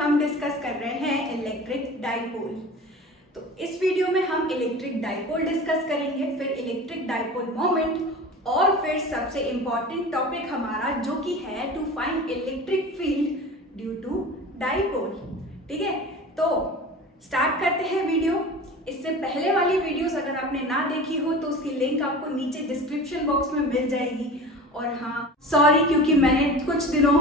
हम डिस्कस कर रहे हैं इलेक्ट्रिक डाइपोल। तो इस वीडियो में हम इलेक्ट्रिक डाइपोल डिस्कस करेंगे, फिर इलेक्ट्रिक डाइपोल मोमेंट और फिर सबसे इंपॉर्टेंट टॉपिक हमारा जो कि है to find electric field due to dipole. ठीक है, तो स्टार्ट करते हैं वीडियो। इससे पहले वाली वीडियोस अगर आपने ना देखी हो तो उसकी लिंक आपको नीचे डिस्क्रिप्शन बॉक्स में मिल जाएगी। और हाँ, सॉरी क्योंकि मैंने कुछ दिनों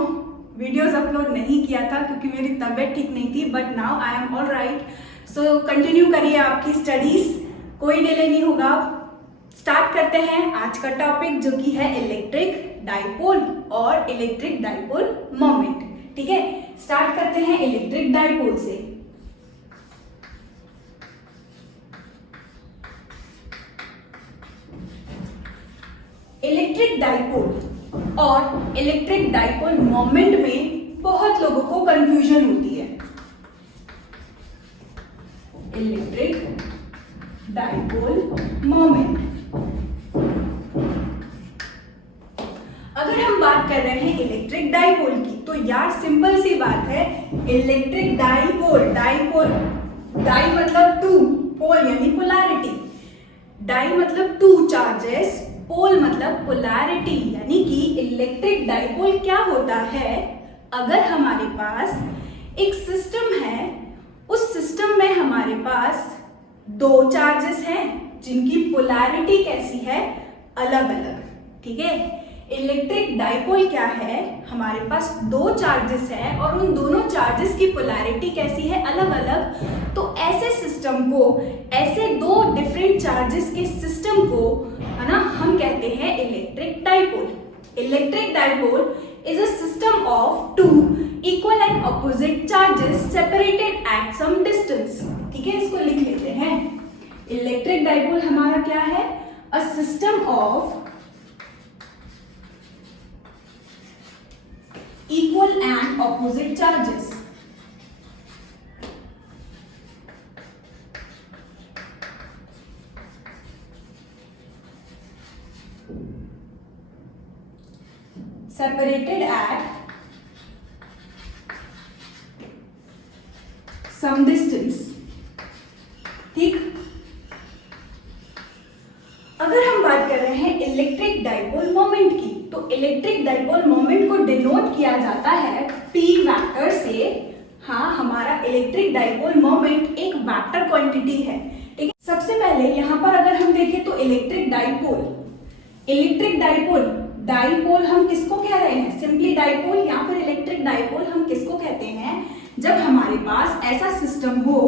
वीडियोस अपलोड नहीं किया था क्योंकि मेरी तबीयत ठीक नहीं थी, but now I am all right. So continue करिए आपकी स्टडीज, कोई डिले नहीं होगा। स्टार्ट करते हैं आज का टॉपिक जो कि है इलेक्ट्रिक डाइपोल और इलेक्ट्रिक डाइपोल मोमेंट। ठीक है, स्टार्ट करते हैं इलेक्ट्रिक डाइपोल से। इलेक्ट्रिक डाइपोल और इलेक्ट्रिक डाइपोल मोमेंट में बहुत लोगों को कंफ्यूजन होती है। इलेक्ट्रिक डाइपोल मोमेंट, अगर हम बात कर रहे हैं इलेक्ट्रिक डाइपोल की तो यार सिंपल सी बात है, इलेक्ट्रिक डाइपोल, डाइपोल डाई मतलब टू, पोल यानी पोलैरिटी, डाई मतलब टू चार्जेस, पोल मतलब पोलैरिटी, यानी कि इलेक्ट्रिक डाइपोल क्या होता है, अगर हमारे पास एक सिस्टम है, उस सिस्टम में हमारे पास दो चार्जेस हैं जिनकी पोलैरिटी कैसी है, अलग अलग। ठीक है, इलेक्ट्रिक डाइपोल क्या है, हमारे पास दो चार्जेस हैं और उन दोनों चार्जेस की पोलैरिटी कैसी है, अलग अलग। तो ऐसे सिस्टम को, ऐसे दो डिफरेंट चार्जेस के सिस्टम को है ना, हम कहते हैं electric dipole. Electric dipole is a system of two equal and opposite charges separated at some distance. ठीक है, इसको लिख लेते हैं। इलेक्ट्रिक डाइपोल हमारा क्या है, अ system of equal and opposite charges separated at some distance। ठीक, अगर हम बात कर रहे हैं इलेक्ट्रिक डाइपोल मोमेंट की तो इलेक्ट्रिक डाइपोल मोमेंट को डिनोट किया जाता है P वेक्टर से। हाँ, हमारा इलेक्ट्रिक डाइपोल मोमेंट एक वेक्टर क्वांटिटी है। ठीक है, सबसे पहले यहाँ पर अगर हम देखें तो electric dipole, electric dipole, dipole हम किसको कह रहे हैं, सिंपली डाइपोल, या फिर इलेक्ट्रिक डाइपोल हम किसको कहते हैं, जब हमारे पास ऐसा सिस्टम हो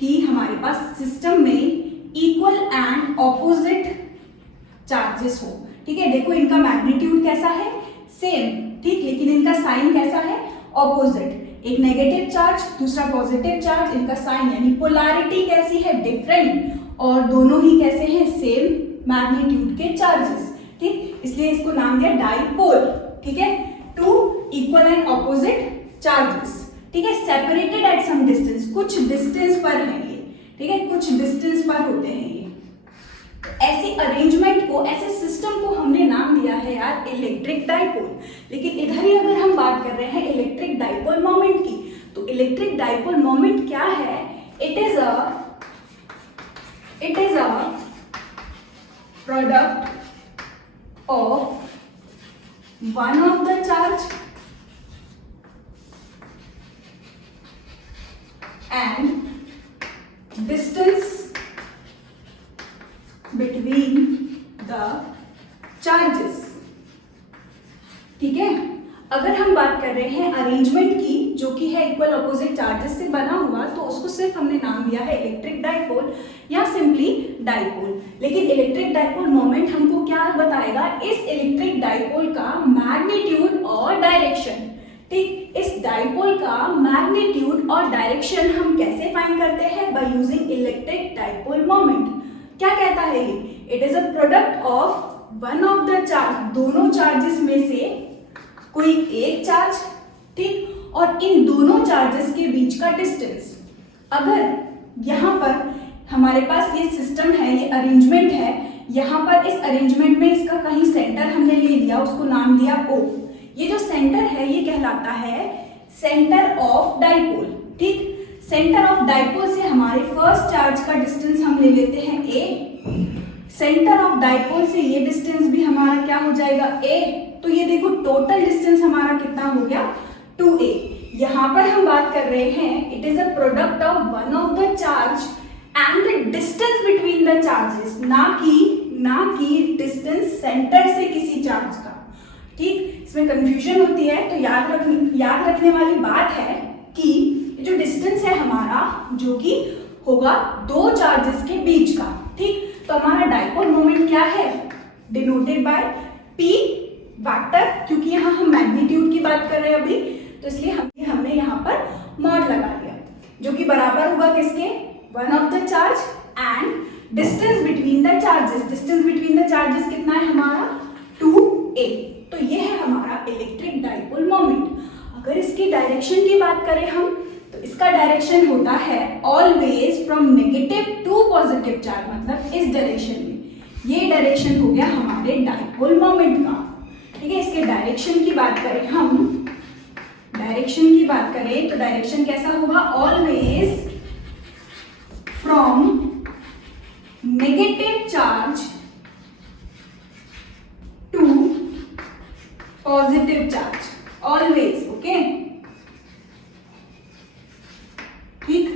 कि हमारे पास सिस्टम में इक्वल एंड ऑपोजिट चार्जेस हो। ठीक है, देखो इनका मैग्नीट्यूड कैसा है, सेम, ठीक, लेकिन इनका साइन कैसा है, ऑपोजिट। एक नेगेटिव चार्ज, दूसरा पॉजिटिव चार्ज, इनका साइन यानी पोलैरिटी कैसी है, डिफरेंट, और दोनों ही कैसे हैं, सेम मैग्नीट्यूड के चार्जेस। ठीक, इसलिए इसको नाम दिया डाइपोल। ठीक है, two equal and opposite charges. ठीक है, सेपरेटेड एट सम डिस्टेंस, कुछ डिस्टेंस पर है ये। ठीक है, कुछ डिस्टेंस पर होते हैं ये। ऐसी अरेंजमेंट को, ऐसे सिस्टम को हमने नाम दिया है यार इलेक्ट्रिक डाइपोल। लेकिन इधर ही अगर हम बात कर रहे हैं इलेक्ट्रिक डाइपोल मोमेंट की तो इलेक्ट्रिक डाइपोल मोमेंट क्या है, it is a product of one of the charge and distance between the charges। ठीक है, अगर हम बात कर रहे हैं अरेंजमेंट की जो कि है इक्वल ऑपोजिट चार्जेस से बना हुआ, तो उसको सिर्फ हमने नाम दिया है इलेक्ट्रिक डाइपोल या सिंपली डाइपोल। लेकिन इलेक्ट्रिक डाइपोल मोमेंट हमको क्या बताएगा, इस इलेक्ट्रिक डाइपोल का मैग्नीट्यूड और डायरेक्शन। ठीक, इस डाइपोल का मैग्नीट्यूड और डायरेक्शन हम कैसे फाइंड करते हैं, by using electric dipole moment. क्या कहता है ये, it is a product of one of the charge, दोनों चार्जेस में से कोई एक चार्ज, ठीक, और इन दोनों चार्जेस के बीच का डिस्टेंस। अगर यहाँ पर हमारे पास ये सिस्टम है, ये अरेंजमेंट है, यहाँ पर इस अरेंजमेंट में इसका कहीं सेंटर हमने ले लिया, उसको नाम दिया O। ये जो सेंटर है ये कहलाता है सेंटर ऑफ डाइपोल। ठीक, सेंटर ऑफ डाइपोल से हमारे फर्स्ट चार्ज का डिस्टेंस हम ले लेते हैं a। सेंटर ऑफ डाइपोल से ये डिस्टेंस भी हमारा क्या हो जाएगा a। तो ये देखो टोटल डिस्टेंस हमारा कितना हो गया 2a। यहाँ पर हम बात कर रहे हैं it is a product of one of the charge and the distance between the charges, ना कि डिस्टेंस सेंटर से किसी चार्ज का। ठीक, इसमें कंफ्यूजन होती है, तो याद रखने वाली बात है कि जो डिस्टेंस है हमारा जो कि होगा दो चार्जेस के बीच का। ठीक, तो हमारा डाइपोल मोमेंट क्या है, डिनोटेड बाय p वेक्टर, क्योंकि यहाँ हम मैग्नीट्यूड की बात कर रहे हैं अभी, तो इसलिए हमने यहाँ पर मॉड लगा दिया, जो कि बराबर होगा किसके, one of the charge and distance between the charges. Distance between the charges कितना है हमारा 2a। तो ये है हमारा इलेक्ट्रिक डाइपोल मोमेंट। अगर इसकी डायरेक्शन की बात करें हम, तो इसका डायरेक्शन होता है always from negative to positive charge, मतलब इस डायरेक्शन में। ये डायरेक्शन हो गया हमारे डाइपोल मोमेंट का। ठीक है, इसके डायरेक्शन की बात करें हम, तो डायरेक्शन कैसा होगा, always from negative charge to positive charge, always. Okay, ठीक।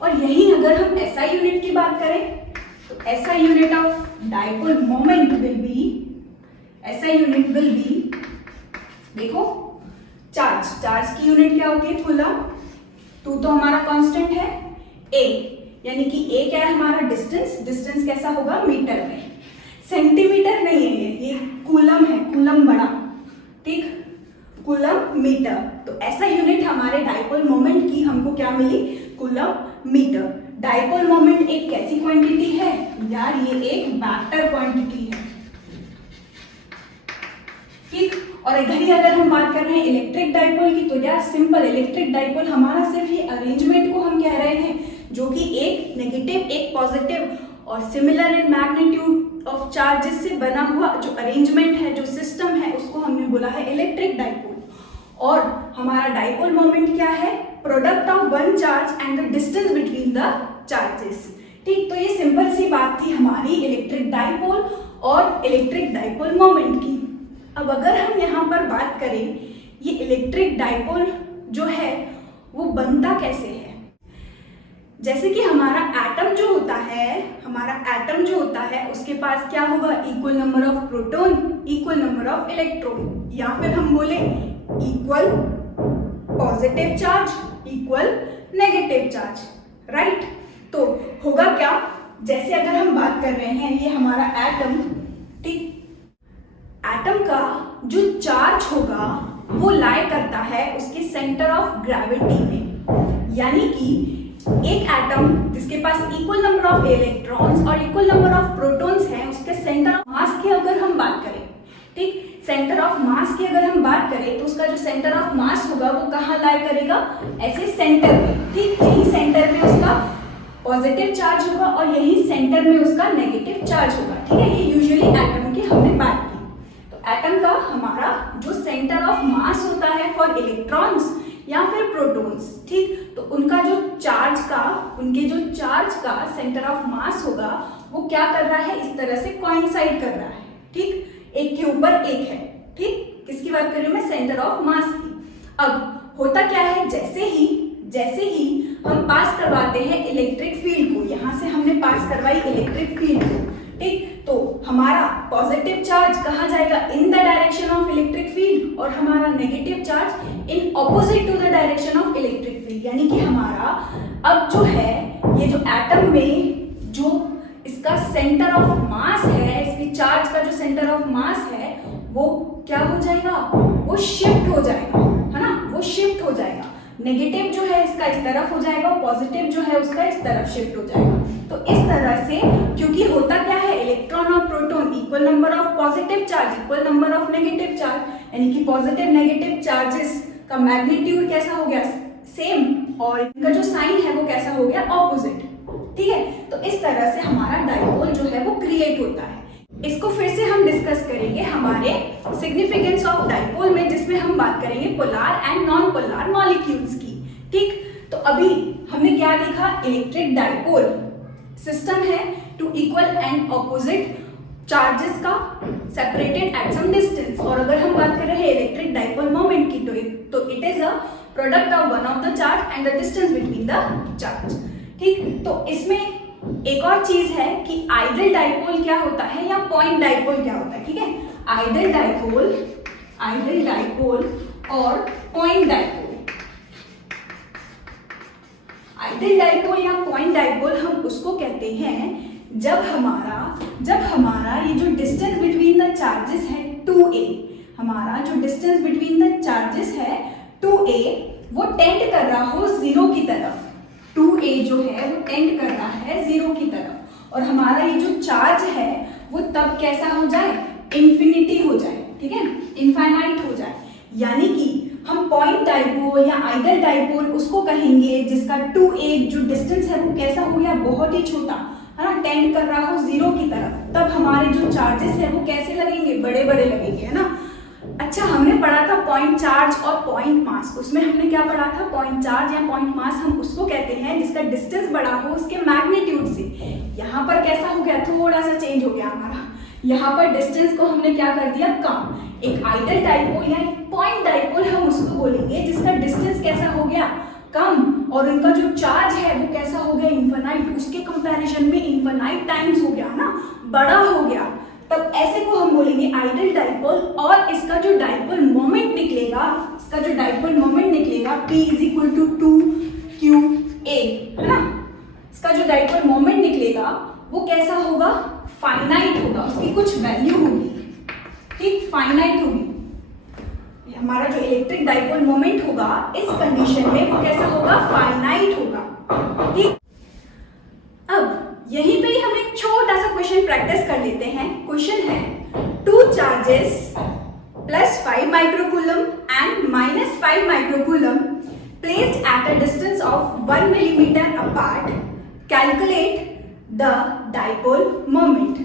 और यही अगर हम SI यूनिट की बात करें, तो SI unit of dipole moment will be, देखो चार्ज की यूनिट क्या होती है, कूलम। 2 तो हमारा कांस्टेंट है, a यानी कि a क्या है हमारा डिस्टेंस कैसा होगा, मीटर में, सेंटीमीटर नहीं है, ये कूलम है, कूलम बड़ा। ठीक, कूलम मीटर। तो ऐसा यूनिट हमारे डाइपोल मोमेंट की हमको क्या मिली, कूलम मीटर। डाइपोल मोमेंट एक कैसी क्वांटिटी है यार, ये एक वेक्टर क्वांटिटी है। ठीक, और इधर ही अगर हम बात कर रहे हैं इलेक्ट्रिक डाइपोल की, तो यार सिंपल, इलेक्ट्रिक डाइपोल हमारा सिर्फ ये अरेंजमेंट को हम कह रहे हैं, जो कि एक नेगेटिव एक पॉजिटिव और similar in magnitude of charges से बना हुआ जो अरेंजमेंट है, जो सिस्टम है, उसको हमने बोला है इलेक्ट्रिक डाइपोल। और हमारा डाइपोल मोमेंट क्या है, product of one charge and the distance between the charges. ठीक, तो ये सिंपल सी बात थी हमारी इलेक्ट्रिक डाइपोल और इलेक्ट्रिक डाइपोल मोमेंट की। अब अगर हम यहाँ पर बात करें, ये इलेक्ट्रिक डाइपोल जो है वो बनता कैसे है, जैसे कि हमारा एटम जो होता है उसके पास क्या होगा, equal number of proton, equal number of electron, या फिर हम बोले equal positive charge, equal negative charge, right. तो होगा क्या, जैसे अगर हम बात कर रहे हैं, ये हमारा एटम, ठीक, एटम का जो चार्ज होगा वो लाई करता है उसके सेंटर ऑफ ग्रेविटी में। यानी कि एक एटम जिसके पास इक्वल नंबर ऑफ इलेक्ट्रॉन्स और इक्वल नंबर ऑफ प्रोटॉन्स हैं, उसके सेंटर ऑफ मास की अगर हम बात करें, ठीक, सेंटर ऑफ मास की अगर हम बात करें, तो उसका जो सेंटर ऑफ मास होगा वो कहाँ लाई करेगा, ऐसे सेंटर में। ठीक, यही सेंटर में उसका पॉजिटिव चार्ज होगा और यही सेंटर में उसका नेगेटिव चार्ज होगा। ठीक है, ये यूजुअली एटम की हमने बात की। तो एटम का हमारा जो सेंटर ऑफ मास होता है फॉर इलेक्ट्रॉन्स या फिर प्रोटॉन्स, ठीक, तो उनका जो चार्ज का सेंटर ऑफ मास होगा वो क्या कर रहा है, इस तरह से कोइंसाइड कर रहा है। ठीक, एक के ऊपर एक है। ठीक, किसकी बात कर रही हूं मैं, सेंटर ऑफ मास की। अब होता क्या है, जैसे ही हम पास करवाते हैं इलेक्ट्रिक फील्ड को, यहां से हमने पास करवाई इलेक्ट्रिक फील्ड को, ठीक, तो हमारा पॉजिटिव चार्ज कहाँ जाएगा, in the direction of electric field, और हमारा negative charge in opposite to the direction of electric field. यानी कि हमारा अब जो है, ये जो एटम में जो इसका सेंटर ऑफ मास है, इसकी चार्ज का जो सेंटर ऑफ मास है, वो क्या हो जाएगा, वो शिफ्ट हो जाएगा, है ना, वो शिफ्ट हो जाएगा। नेगेटिव जो है इसका इस तरफ हो जाएगा, पॉजिटिव जो है उसका इस तरफ शिफ्ट हो जाएगा। तो इस तरह से, क्योंकि होता क्या है, इलेक्ट्रॉन और proton equal number of positive charge, equal number of negative charge, यानी कि पॉजिटिव नेगेटिव चार्जेस का मैग्नीट्यूड कैसा हो गया, सेम, और इनका जो साइन है वो कैसा हो गया, ऑपोजिट। ठीक है, तो इस तरह से हमारा डाइपोल जो है वो क्रिएट होता है। इसको फिर से हम डिस्कस करेंगे हमारे सिग्निफिकेंस ऑफ डाइपोल में, जिसमें हम बात करेंगे polar and non polar molecules की। ठीक, तो अभी हमने क्या देखा, इलेक्ट्रिक डाइपोल सिस्टम है two equal and opposite charges का सेपरेटेड एट सम डिस्टेंस। और अगर हम बात कर रहे हैं इलेक्ट्रिक डाइपोल मोमेंट की, तो it is a product of one of the charge and the distance between the charge. ठीक, तो इसमें एक और चीज है कि आइडल डाइपोल क्या होता है या पॉइंट डाइपोल क्या होता है। ठीक है, आइडल डाइपोल और पॉइंट डाइपोल। आइडल डाइपोल या पॉइंट डाइपोल हम उसको कहते हैं जब हमारा ये जो डिस्टेंस बिटवीन द चार्जेस है 2a, हमारा जो डिस्टेंस बिटवीन द चार्जेस है 2a, वो टेंड कर रहा हो जीरो की तरफ। 2a जो है वो टेंड कर रहा है जीरो की तरफ, और हमारा ये जो चार्ज है वो तब कैसा हो जाए, इंफिनिटी हो जाए। ठीक है, इनफाइनाइट हो जाए। यानी कि हम पॉइंट डाइपोल या आइडल डाइपोल उसको कहेंगे जिसका 2a जो डिस्टेंस है वो कैसा हो गया, बहुत ही छोटा, है ना, टेंड कर रहा हो जीरो की तरफ। तब हमारे जो चार्जेस है वो कैसे लगेंगे, बड़े बड़े लगेंगे, है ना। अच्छा, हमने पढ़ा था पॉइंट चार्ज और पॉइंट मास। उसमें हमने क्या पढ़ा था, पॉइंट चार्ज या पॉइंट मास हम उसको कहते हैं जिसका डिस्टेंस बड़ा हो उसके मैग्नीट्यूड से। यहाँ पर कैसा हो गया, थोड़ा सा चेंज हो गया हमारा। यहाँ पर डिस्टेंस को हमने क्या कर दिया, कम। एक आइडल डाइपोल या एक पॉइंट डाइपोल हम उसको बोलेंगे जिसका डिस्टेंस कैसा हो गया, कम, और उनका जो चार्ज है वो कैसा हो गया, इनफाइनाइट। उसके कंपैरिजन में इनफाइनाइट टाइम्स हो गया ना, बड़ा हो गया। तब ऐसे को हम बोलेंगे आइडल डाइपोल। और इसका जो डाइपोल मोमेंट निकलेगा, P is equal to 2qa, है ना। इसका जो डाइपोल मोमेंट निकलेगा वो कैसा होगा, फाइनाइट होगा, उसकी कुछ वैल्यू होगी। ठीक, फाइनाइट होगी। हमारा जो इलेक्ट्रिक डाइपोल मोमेंट होगा इस कंडीशन में वो कैसा होगा, फाइनाइट होगा। ठीक, अब यहीं पे ही हम एक छोटा सा क्वेश्चन प्रैक्टिस कर लेते हैं। क्वेश्चन है, 2 charges +5 microcoulomb and -5 microcoulomb placed at a distance of 1 millimetre apart, calculate the dipole moment.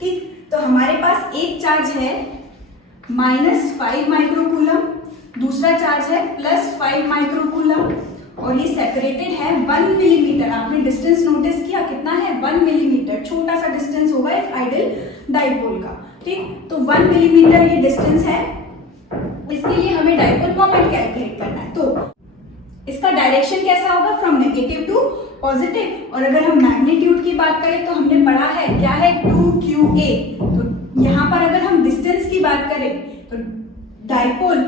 ठीक, तो हमारे पास एक चार्ज है -5 माइक्रोकूलम, दूसरा चार्ज है +5 माइक्रोकूलम, और ये सेपरेटेड है 1 मिलीमीटर। आपने डिस्टेंस नोटिस किया कितना है, 1 मिलीमीटर। छोटा सा डिस्टेंस होगा एक आइडल डाइपोल का। ठीक, तो 1 मिलीमीटर ये डिस्टेंस है। इसके लिए हमें डाइपोल मोमेंट कैलकुलेट करना है। तो इसका डायरेक्शन कैसा होगा, फ्रॉम नेगेटिव टू पॉजिटिव। और अगर हम मैग्नीट्यूड की बात करें तो हमने पढ़ा है क्या है, 2qa। तो यहाँ पर अगर हम डिस्टेंस की बात करें तो डाइपोल,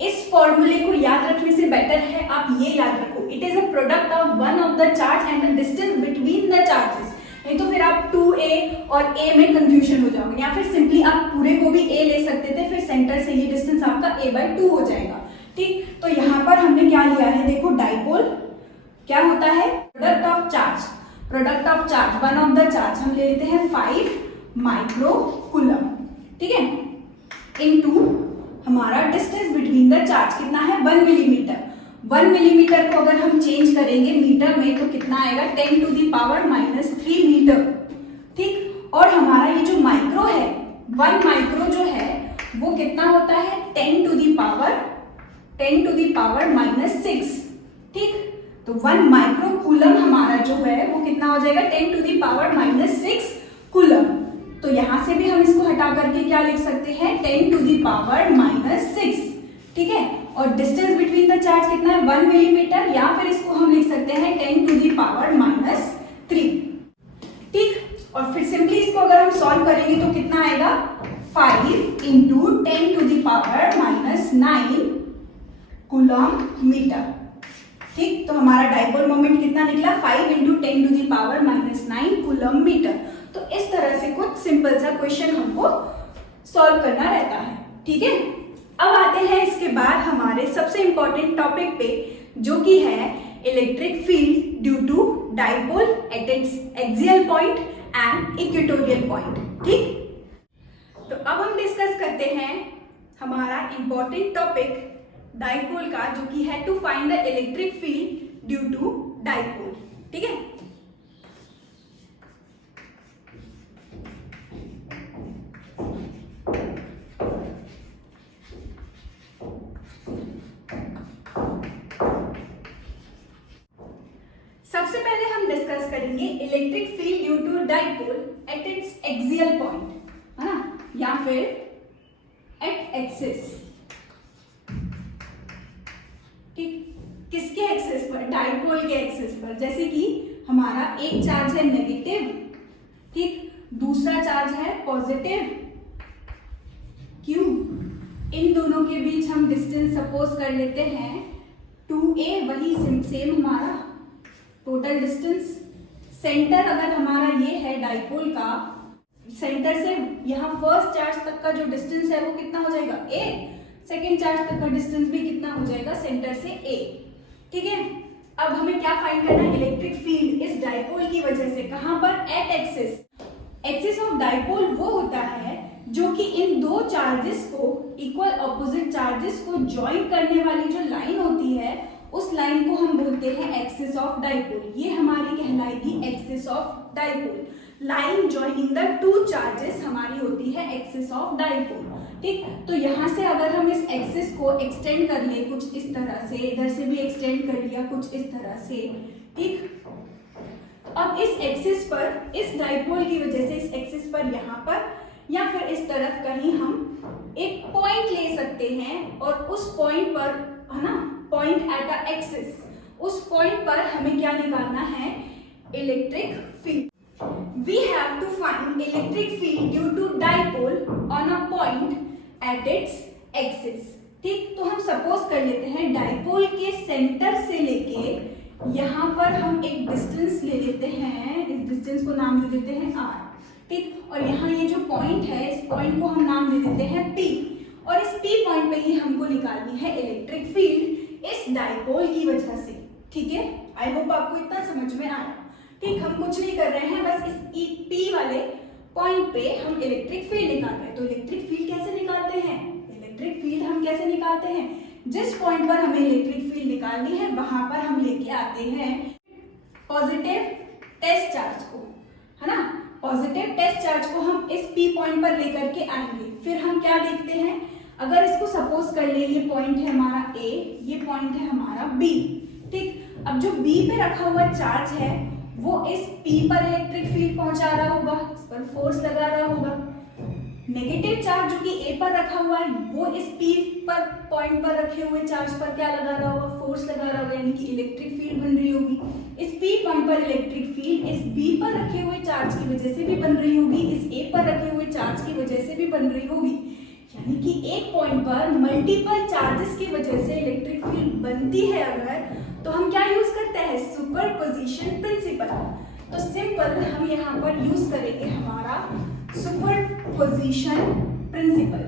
इस फॉर्मूले को याद रखने से बेटर है आप ये याद रखो, it is a product of one of the charge and the distance between the charges. नहीं तो फिर आप 2a और a में कंफ्यूजन हो जाओगे, या फिर सिंपली आप पूरे को भी a ले सकते थे, फिर सेंटर से ये डिस्टेंस आपका a/2 हो जाएगा। ठीक, तो यहाँ पर हमने क्या लिया है, देखो डाइपोल क्या होता है, product of charge, one of the charge हम ले लेते हैं 5 माइक्रोकूलम। ठीक है, इनटू हमारा डिस्टेंस बिटवीन द चार्ज कितना है, 1 मिलीमीटर। 1 मिलीमीटर को अगर हम चेंज करेंगे मीटर में तो कितना आएगा, 10⁻³ मीटर। ठीक, और हमारा ये जो माइक्रो है, 1 माइक्रो जो है वो कितना होता है, 10⁻⁻⁻⁶। ठीक, तो 1 माइक्रोकूलम हमारा जो है वो कितना हो जाएगा, 10⁻⁻6 कूलम। तो यहां से भी हम इसको हटा करके क्या लिख सकते हैं, 10⁻⁻6। ठीक है, और डिस्टेंस बिटवीन द चार्ज कितना है, 1 मिलीमीटर, या फिर इसको हम लिख सकते हैं 10⁻⁻3। ठीक, और फिर सिंपली इसको अगर हम सॉल्व करेंगे तो कितना आएगा, 5 × 10⁻⁹ कूलम मीटर। ठीक, तो हमारा डाइपोल मोमेंट कितना निकला, 5 × 10⁻⁹ कूलम मीटर। तो इस तरह से कुछ सिंपल सा क्वेश्चन हमको सॉल्व करना रहता है। ठीक है, अब आते हैं इसके बाद हमारे सबसे इंपॉर्टेंट टॉपिक पे, जो कि है electric field due to dipole at its axial point and equatorial point. ठीक, तो अब हम डिस्कस करते हैं हमारा इंपॉर्टेंट टॉपिक डाइपोल का, जो कि है to find the electric field due to dipole. ठीक है, करेंगे electric field due to dipole at its axial point, है ना, या फिर एट एक्सिस। ठीक, किसके एक्सिस पर? डाइपोल के एक्सिस पर। जैसे कि हमारा एक चार्ज है नेगेटिव, ठीक, दूसरा चार्ज है पॉजिटिव Q। इन दोनों के बीच हम डिस्टेंस सपोज कर लेते हैं 2a, वही सेम हमारा टोटल डिस्टेंस। सेंटर अगर हमारा ये है डाइपोल का, सेंटर से यहाँ फर्स्ट चार्ज तक का जो डिस्टेंस है वो कितना हो जाएगा a, सेकेंड चार्ज तक का डिस्टेंस भी कितना हो जाएगा सेंटर से a। ठीक है, अब हमें क्या फाइंड करना है? इलेक्ट्रिक फील्ड इस डाइपोल की वजह से। कहां पर? At axis. Axis of dipole वो होता है जो कि इन दो चार्जेस को, इक्वल ऑपोजिट चार्जेस को ज्वाइन करने वाली जो लाइन होती है उस लाइन को हम बोलते हैं एक्सिस ऑफ डाइपोल। ये हमारी कहलाएगी axis of dipole. Line joining the two charges हमारी होती है एक्सिस ऑफ डाइपोल। ठीक, तो यहाँ से अगर हम इस एक्सिस को एक्सटेंड कर ले कुछ इस तरह से, इधर से भी एक्सटेंड कर लिया कुछ इस तरह से, ठीक, अब इस एक्सिस पर, इस डाइपोल की वजह से इस एक्सिस पर यहाँ पर या फिर इस तरफ कहीं हम एक पॉइंट ले सकते हैं और उस पॉइंट पर, है ना, पॉइंट एट अ एक्सिस, उस पॉइंट पर हमें क्या निकालना है? Electric field. We have to find electric field due to dipole on a point at its axis। ठीक, तो हम सपोज कर लेते हैं डाइपोल के सेंटर से लेके यहाँ पर हम एक डिस्टेंस ले लेते हैं, इस डिस्टेंस को नाम दे देते हैं r। ठीक, और यहाँ ये जो पॉइंट है इस पॉइंट को हम नाम दे देते हैं p, और इस p पॉइंट पे ही हमको निकालनी है इलेक्ट्रिक फील्ड इस डाइपोल की वजह से। ठीक है, आई होप आपको इतना समझ में आया। ठीक, हम कुछ नहीं कर रहे हैं, बस इस P वाले पॉइंट पे हम इलेक्ट्रिक फील्ड निकाल रहे हैं। तो इलेक्ट्रिक फील्ड कैसे निकालते हैं? इलेक्ट्रिक फील्ड हम कैसे निकालते हैं? जिस पॉइंट पर हमें इलेक्ट्रिक फील्ड निकालनी है वहां पर हम लेके आते हैं पॉजिटिव टेस्ट चार्ज को, है ना। पॉजिटिव टेस्ट चार्ज को हम इस P पॉइंट पर लेकर के आएंगे। फिर हम क्या देखते हैं, अगर इसको सपोज कर ले, ये पॉइंट है हमारा A, ये पॉइंट है हमारा B। ठीक, अब जो B पे रखा हुआ चार्ज है वो इस P पर इलेक्ट्रिक फील्ड पहुंचा रहा होगा, इस पर फोर्स लगा रहा होगा। नेगेटिव चार्ज जो कि A पर रखा हुआ है वो इस P पर पॉइंट पर रखे हुए चार्ज पर क्या लगा रहा होगा? फोर्स लगा रहा होगा, यानी कि इलेक्ट्रिक फील्ड बन रही होगी। इस P पॉइंट पर इलेक्ट्रिक फील्ड इस B पर रखे हुए चार्ज की वजह से भी बन रही होगी, इस A पर रखे हुए चार्ज की वजह से भी बन रही होगी। यानी कि एक पॉइंट पर मल्टीपल चार्जेस की वजह से इलेक्ट्रिक फील्ड बनती है अगर, तो हम क्या यूज करते हैं? Superposition principle. तो सिंपल हम यहाँ पर यूज करेंगे हमारा सुपरपोजिशन प्रिंसिपल।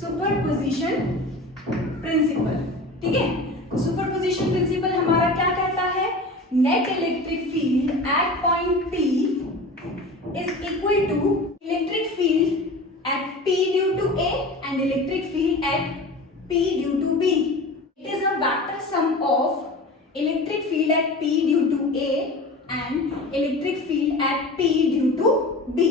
सुपरपोजिशन प्रिंसिपल, ठीक है। तो सुपरपोजिशन प्रिंसिपल हमारा क्या कहता है? Net electric field at point P is equal to electric field at P due to A and electric field at P due to B. It is a vector sum of electric field at P due to A and electric field at P due to B.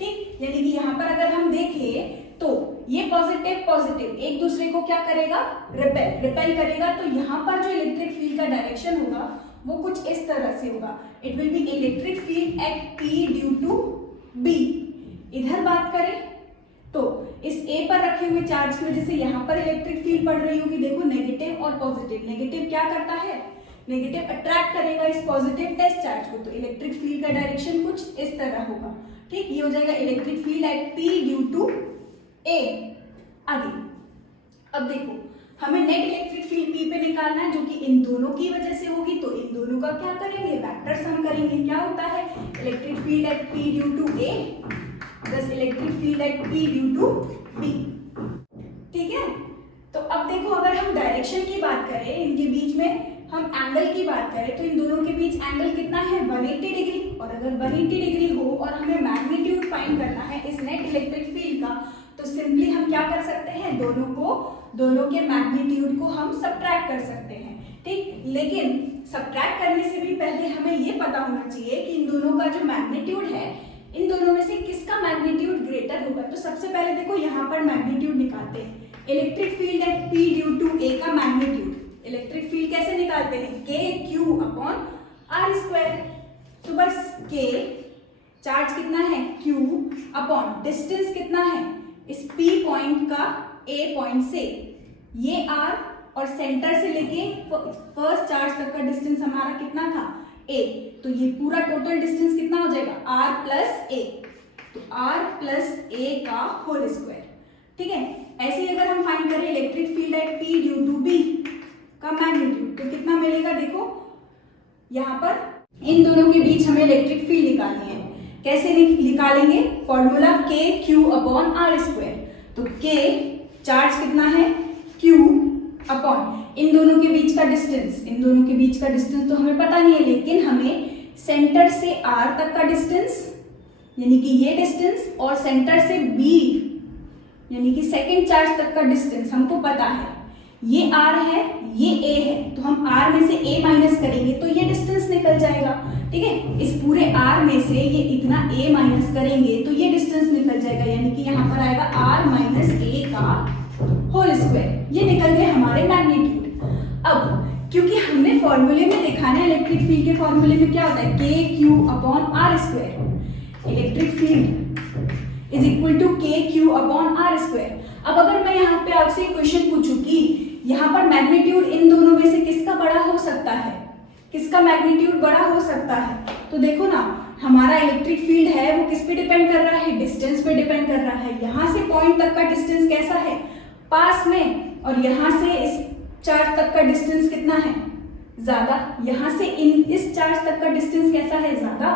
ठीक, यानी कि यहाँ पर अगर हम देखें तो ये पॉजिटिव पॉजिटिव एक दूसरे को क्या करेगा? रिपेल करेगा। तो यहाँ पर जो इलेक्ट्रिक फील्ड का डायरेक्शन होगा वो कुछ इस तरह से होगा। It will be electric field at P due to B। इधर बात करें तो इस A पर रखे हुए चार्ज की वजह से यहाँ पर इलेक्ट्रिक फील्ड पड़ रही होगी। देखो नेगेटिव और पॉजिटिव, नेगेटिव क्या करता है? नेगेटिव अट्रैक्ट करेगा इस पॉजिटिव टेस्ट चार्ज को, तो इलेक्ट्रिक फील्ड का डायरेक्शन कुछ इस तरह होगा। ठीक, ये हो जाएगा electric field at P due to A। आगे अब देखो हमें नेट इलेक्ट्रिक फील्ड P पे निकालना है जो कि इन दोनों की वजह से होगी। तो इन दोनों का क्या करेंगे? वेक्टर सम करेंगे। क्या होता है? Electric field at P due to A plus electric field at P due to B। ठीक है, तो अब देखो अगर हम डायरेक्शन की बात करें, इनके बीच में हम एंगल की बात करें तो इन दोनों के बीच एंगल कितना है? 180 डिग्री। और अगर 180 डिग्री हो और हमें मैग्नीट्यूड फाइंड करना है इस नेट इलेक्ट्रिक फील्ड का, तो सिंपली हम क्या कर सकते हैं? दोनों के मैग्नीट्यूड को हम सब्ट्रैक्ट कर सकते हैं। ठीक, लेकिन सब्ट्रैक्ट करने से भी पहले हमें ये पता होना चाहिए कि इन दोनों का जो मैग्नीट्यूड है, इन दोनों में से किसका मैग्नीट्यूड ग्रेटर होगा। तो सबसे पहले देखो यहाँ पर मैग्नीट्यूड निकालते हैं। Electric field at P due to A का मैग्नीट्यूड, इलेक्ट्रिक फील्ड कैसे निकालते हैं? KQ upon R²। K, charge कितना है Q अपॉन डिस्टेंस कितना है इस P पॉइंट का A पॉइंट से, ये R और सेंटर से लेके फर्स्ट चार्ज तक का डिस्टेंस हमारा कितना था A, तो ये पूरा टोटल डिस्टेंस कितना हो जाएगा R प्लस A, तो R प्लस A का होल स्क्वायर। ठीक है, ऐसे ही अगर हम फाइंड करें electric field at P due to B का मैग्नीट्यूड, तो कितना मिलेगा, देखो यहाँ पर इन दोनों के बीच हमें इलेक्ट्रिक फील्ड निकालनी है। कैसे निकालेंगे, formula K Q upon R square, तो K चार्ज कितना है Q अपॉन इन दोनों के बीच का डिस्टेंस, इन दोनों के बीच का डिस्टेंस तो हमें पता नहीं है, लेकिन हमें सेंटर से R तक का डिस्टेंस यानी कि ये डिस्टेंस और सेंटर से B यानी कि सेकेंड चार्ज तक का डिस्टेंस हमको पता है। ये R है, ये A है, तो हम R में से A माइनस करेंगे तो ये डिस्टेंस निकल जाएगा। ठीक है, इस पूरे R में से ये इतना A माइनस करेंगे तो ये डिस्टेंस निकल जाएगा, यानी कि यहाँ पर आएगा R माइनस A का होल स्क्वायर। ये निकल गए हमारे मैग्नीट्यूड। अब क्योंकि हमने फॉर्मूले में देखा है इलेक्ट्रिक फील्ड के फॉर्मूले में क्या होता है, K Q upon R square, electric field is equal to K Q upon R square. अब अगर मैं यहाँ पे आपसे क्वेश्चन पूछूं कि यहाँ पर मैग्नीट्यूड इन दोनों में से किसका बड़ा हो सकता है, किसका मैग्नीट्यूड बड़ा हो सकता है, तो देखो ना हमारा इलेक्ट्रिक फील्ड है वो किस पे डिपेंड कर रहा है, डिस्टेंस पे डिपेंड कर रहा है। यहाँ से पॉइंट तक का डिस्टेंस कैसा है, पास में, और यहाँ से इस चार्ज तक का डिस्टेंस कितना है, ज्यादा। यहाँ से इस चार्ज तक का डिस्टेंस कैसा है, ज्यादा।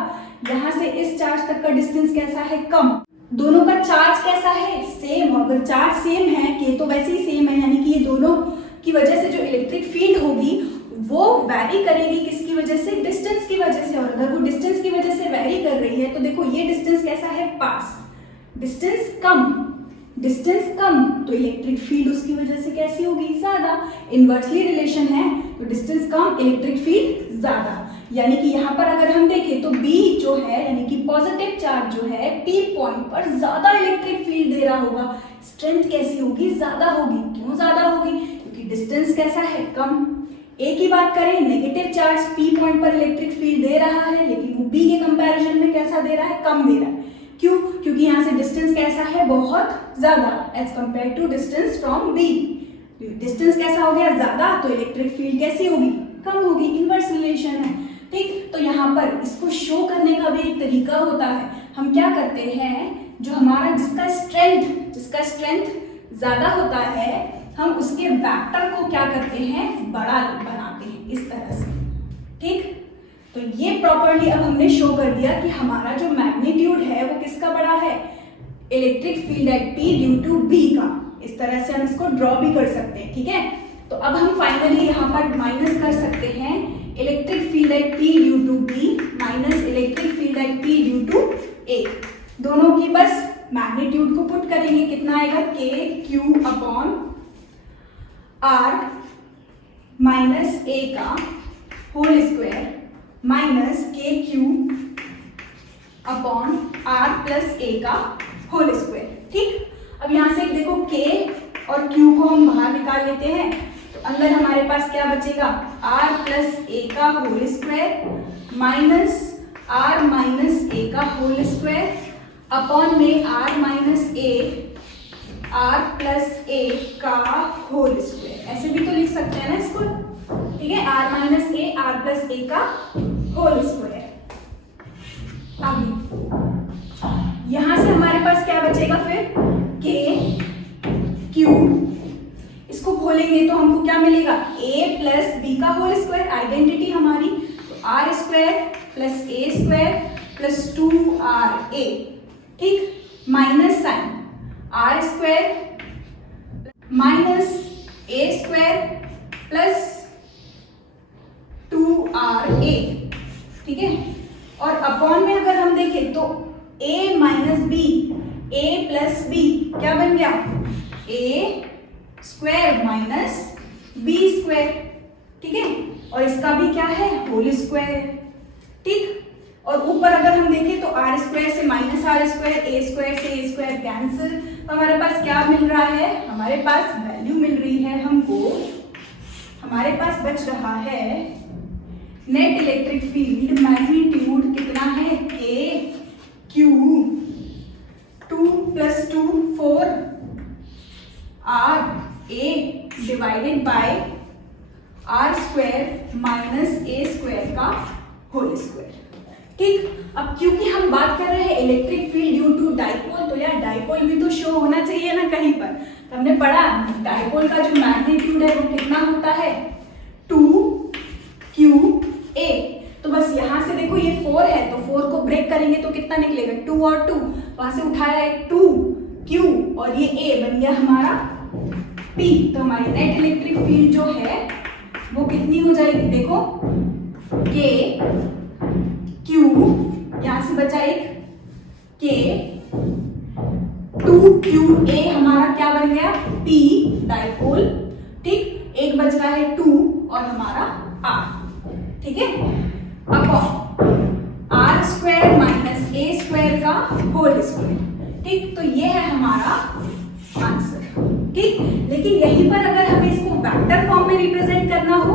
यहाँ से इस चार्ज तक का डिस्टेंस कैसा है, कम। दोनों का चार्ज कैसा है, सेम। अगर चार्ज सेम है, K तो वैसे ही सेम है, यानी कि ये दोनों की वजह से जो इलेक्ट्रिक फील्ड होगी वो वैरी करेगी, किसकी वजह से, डिस्टेंस की वजह से। और अगर वो डिस्टेंस की वजह से वैरी कर रही है तो देखो ये डिस्टेंस कैसा है, पास, डिस्टेंस कम, डिस्टेंस कम तो इलेक्ट्रिक फील्ड उसकी वजह से कैसी होगी, ज्यादा। इनवर्सली रिलेशन है, तो डिस्टेंस कम इलेक्ट्रिक फील्ड ज्यादा। यानी कि यहाँ पर अगर हम देखें तो B जो है यानी कि पॉजिटिव चार्ज जो है P पॉइंट पर ज्यादा इलेक्ट्रिक फील्ड दे रहा होगा, स्ट्रेंथ कैसी होगी, ज्यादा होगी। क्यों ज्यादा होगी, क्योंकि डिस्टेंस कैसा है, कम। A की बात करें, नेगेटिव चार्ज P पॉइंट पर इलेक्ट्रिक फील्ड दे रहा है, लेकिन वो B के कंपैरिजन में कैसा दे रहा है, कम दे रहा है। क्यों, क्योंकि यहाँ से डिस्टेंस कैसा है, बहुत ज्यादा as compare to distance from B। Distance कैसा हो गया, ज्यादा, तो इलेक्ट्रिक फील्ड कैसी होगी, कम होगी। इनवर्स रिलेशन है। ठीक, तो यहाँ पर इसको शो करने का भी एक तरीका होता है। हम क्या करते हैं, जो हमारा जिसका स्ट्रेंथ ज्यादा होता है, हम उसके वेक्टर को क्या करते हैं, बड़ा बनाते हैं इस तरह से। ठीक, तो ये प्रॉपर्ली अब हमने शो कर दिया कि हमारा जो मैग्नीट्यूड है वो किसका बड़ा है, electric field at P due to B का। इस तरह से हम इसको ड्रॉ भी कर सकते हैं। ठीक है, तो अब हम फाइनली यहाँ पर माइनस कर सकते हैं electric field at P due to B minus electric field at P due to A। दोनों की बस मैग्नीट्यूड को पुट करेंगे, कितना आएगा, K Q upon R minus A का whole square minus K Q upon R plus A का whole square. ठीक, अब यहाँ से देखो K और Q को हम बाहर निकाल लेते हैं, तो अंदर हमारे पास क्या बचेगा, R प्लस A का whole square minus R minus A का होल स्क्वायर अपॉन में R minus A R plus A का होल स्क्वायर। ऐसे भी तो लिख सकते हैं ना इसको। ठीक है, R minus A R plus A का होल स्क्वायर। अब यहां से हमारे पास क्या बचेगा फिर, K Q, इसको खोलेंगे तो हमको क्या मिलेगा, A प्लस B का होल स्क्वायर, आइडेंटिटी हमारी, तो R square plus A square plus 2RA। ठीक, minus sign, R square minus A square plus 2RA। ठीक है, और अपॉन में अगर हम देखें तो A minus B, A plus B क्या बन गया, A square minus B square. ठीक है, और इसका भी क्या है, होल स्क्वायर। ठीक, और ऊपर अगर हम देखें तो R स्क्वायर से minus R square, A square से A स्क्वायर कैंसिल, तो हमारे पास क्या मिल रहा है, हमारे पास वैल्यू मिल रही है हमको, हमारे पास बच रहा है नेट इलेक्ट्रिक फील्ड मैग्नीट्यूड कितना है, K Q 2 + 2 4 R A divided by R square minus A square का होल स्क्वायर। ठीक, अब क्योंकि हम बात कर रहे हैं electric field due to dipole, तो यार डाइपोल भी तो शो होना चाहिए ना कहीं पर। तो हमने पढ़ा डाइपोल का जो मैग्नीट्यूड है वो कितना होता है, 2qa। तो बस यहाँ से देखो ये 4 है, तो 4 को ब्रेक करेंगे तो कितना निकलेगा, 2 और 2, वहां से उठाया है 2q और ये a बन गया हमारा p। तो हमारी नेट इलेक्ट्रिक फील्ड जो है वो कितनी हो जाएगी, देखो k q, यहां से बचा एक k 2qa हमारा क्या बन गया, p डाइपोल। ठीक, एक बच रहा है 2 और हमारा r। ठीक है, upon R square minus A square का होल स्क्वायर। ठीक, तो ये है हमारा आंसर। ठीक, लेकिन यहीं पर अगर हमें इसको वेक्टर फॉर्म में रिप्रेजेंट करना हो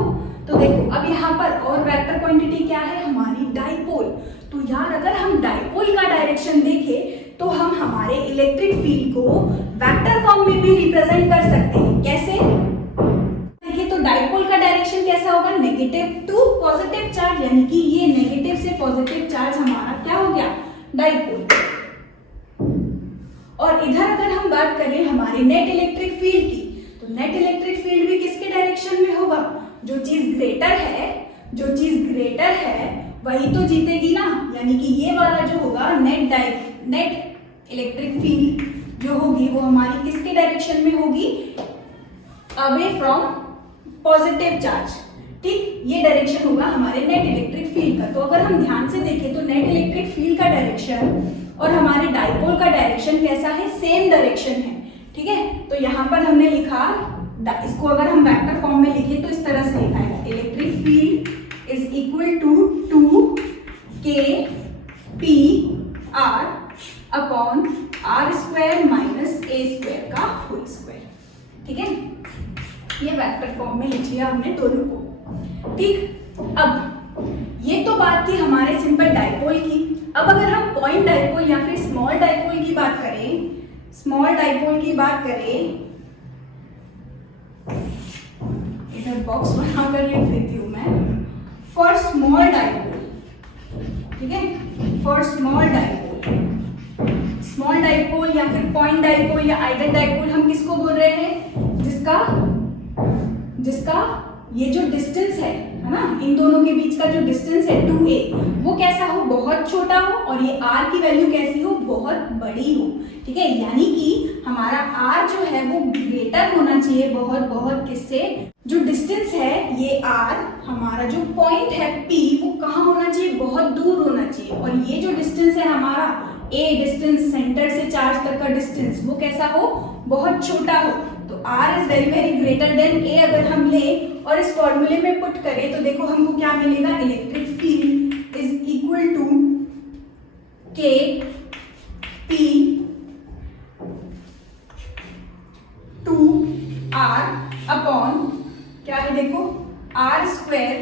तो देखो अब यहाँ पर और वेक्टर क्वांटिटी क्या है, हमारी डाइपोल। तो यार अगर हम डाइपोल का डायरेक्शन देखें तो हम हमारे इलेक्ट्रिक फील्ड को वेक्टर फॉर्म में भी रिप्रेजेंट कर सकते हैं। कैसे, देखिए तो डाइपोल का डायरेक्शन कैसा होगा, नेगेटिव टू पॉजिटिव चार्ज, यानी कि ये नेगेटिव से पॉजिटिव चार्ज हमारा क्या हो गया, डाइपोल। और इधर अगर हम बात करें हमारे नेट इलेक्ट्रिक फील्ड की, तो नेट इलेक्ट्रिक फील्ड भी किसके डायरेक्शन में होगा, जो चीज ग्रेटर है वही तो जीतेगी ना। यानी कि ये वाला जो होगा नेट इलेक्ट्रिक फील्ड जो होगी वो हमारी किसके डायरेक्शन में होगी, अवे फ्रॉम पॉजिटिव चार्ज। ठीक, ये डायरेक्शन होगा हमारे नेट इलेक्ट्रिक फील्ड का। तो अगर हम ध्यान से देखें तो नेट इलेक्ट्रिक फील्ड का डायरेक्शन और हमारे डाइपोल का डायरेक्शन कैसा है, सेम डायरेक्शन है। ठीक है, तो यहाँ पर हमने लिखा, इसको अगर हम वेक्टर फॉर्म में लिखे तो इस तरह से लिखा है, electric field is equal to 2kpr upon R square minus A square का होल स्क्वायर। ठीक है, ये वेक्टर फॉर्म में लिख लिया हमने दोनों को। ठीक, अब ये तो बात थी हमारे सिंपल डाइपोल की। अब अगर हम पॉइंट डाइपोल या फिर स्मॉल डाइपोल की बात करें, इधर बॉक्स बना कर लिख देती हूं मैं, फॉर स्मॉल डाइपोल। ठीक है, फॉर स्मॉल डाइपोल या फिर पॉइंट डाइपोल या आइडल डाइपोल हम किसको बोल रहे हैं, जिसका ये जो डिस्टेंस है ना, इन दोनों के बीच का जो डिस्टेंस है 2a, वो कैसा हो, बहुत छोटा हो, और ये r की वैल्यू कैसी हो, बहुत बड़ी हो। ठीक है, यानी कि हमारा r जो है वो ग्रेटर होना चाहिए बहुत किससे, जो डिस्टेंस है ये r, हमारा जो पॉइंट है p, वो कहाँ होना चाहिए, बहुत दूर होना चाहिए। और ये जो डिस्टेंस है हमारा a डिस्टेंस, सेंटर से चार्ज तक का डिस्टेंस, वो कैसा हो, बहुत छोटा हो। तो r is very greater than a अगर हम ले और इस फॉर्मूले में पुट करें तो देखो हमको क्या मिलेगा, electric field is equal to k p 2r upon क्या है, देखो R square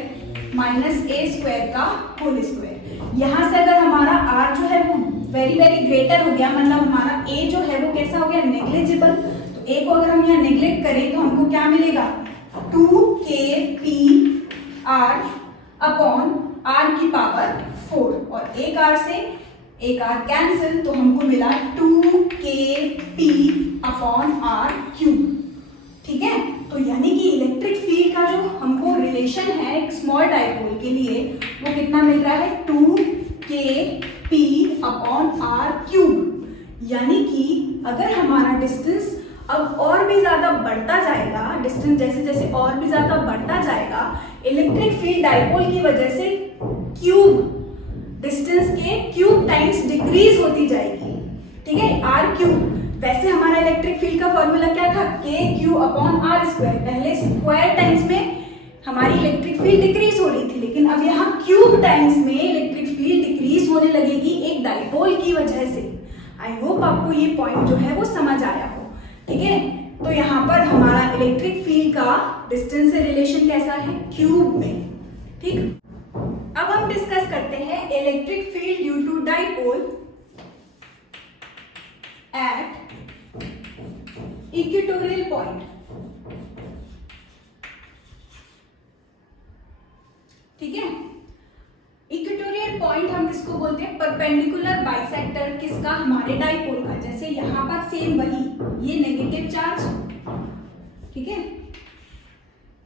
minus A square का होल स्क्वायर। यहां से अगर हमारा r जो है वो वेरी ग्रेटर हो गया, मतलब हमारा a जो है वो कैसा हो गया, नेग्लिजिबल। तो a को अगर हम यहाँ नेग्लेक्ट करें तो हमको क्या मिलेगा, 2kpr अपॉन r की पावर 4, और एक r से एक r कैंसिल, तो हमको मिला 2kp अपॉन r क्यूब। ठीक है, तो यानी कि इलेक्ट्रिक फील्ड का जो हमको रिलेशन है एक स्मॉल डाइपोल के लिए वो कितना मिल रहा है, 2kp अपॉन r क्यूब। यानी कि अगर हमारा डिस्टेंस अब और भी ज्यादा बढ़ता जाएगा, डिस्टेंस जैसे जैसे और भी ज्यादा बढ़ता जाएगा, इलेक्ट्रिक फील्ड डाइपोल की वजह से क्यूब डिस्टेंस के क्यूब टाइम्स डिक्रीज होती जाएगी। ठीक है, आर क्यूब। वैसे हमारा इलेक्ट्रिक फील्ड का फॉर्मूला क्या था, के क्यू अपॉन आर स्क्वायर। पहले स्क्वायर टाइम्स में हमारी इलेक्ट्रिक फील्ड डिक्रीज हो रही थी, लेकिन अब यहाँ क्यूब टाइम्स में इलेक्ट्रिक फील्ड डिक्रीज होने लगेगी एक डाइपोल की वजह से। आई होप आपको ये पॉइंट जो है वो समझ आया हो। ठीक है, तो यहाँ पर हमारा इलेक्ट्रिक फील्ड का डिस्टेंस से रिलेशन कैसा है, क्यूब में। ठीक, अब हम डिस्कस करते हैं electric field due to dipole at equatorial point. ठीक है, इक्वेटोरियल पॉइंट हम किसको बोलते हैं? परपेंडिकुलर बाइसेक्टर किसका? हमारे डाइपोल का। जैसे यहां पर सेम वही, ये नेगेटिव चार्ज, ठीक है,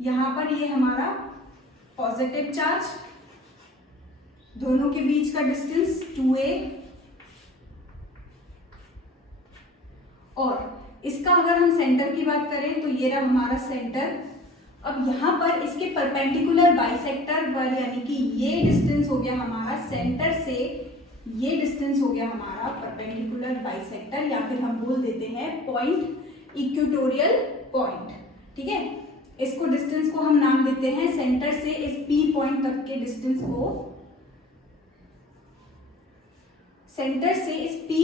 यहां पर ये हमारा पॉजिटिव चार्ज, दोनों के बीच का डिस्टेंस 2a, और इसका अगर हम सेंटर की बात करें तो ये रहा हमारा सेंटर। अब यहां पर इसके परपेंडिकुलर बाइसेक्टर पर, यानी कि ये डिस्टेंस हो गया हमारा सेंटर से, ये डिस्टेंस हो गया हमारा परपेंडिकुलर बाइसेक्टर, या फिर हम बोल देते हैं पॉइंट, इक्वेटोरियल पॉइंट। ठीक है, इसको डिस्टेंस को हम नाम देते हैं, सेंटर से इस P पॉइंट तक के डिस्टेंस को, सेंटर से इस P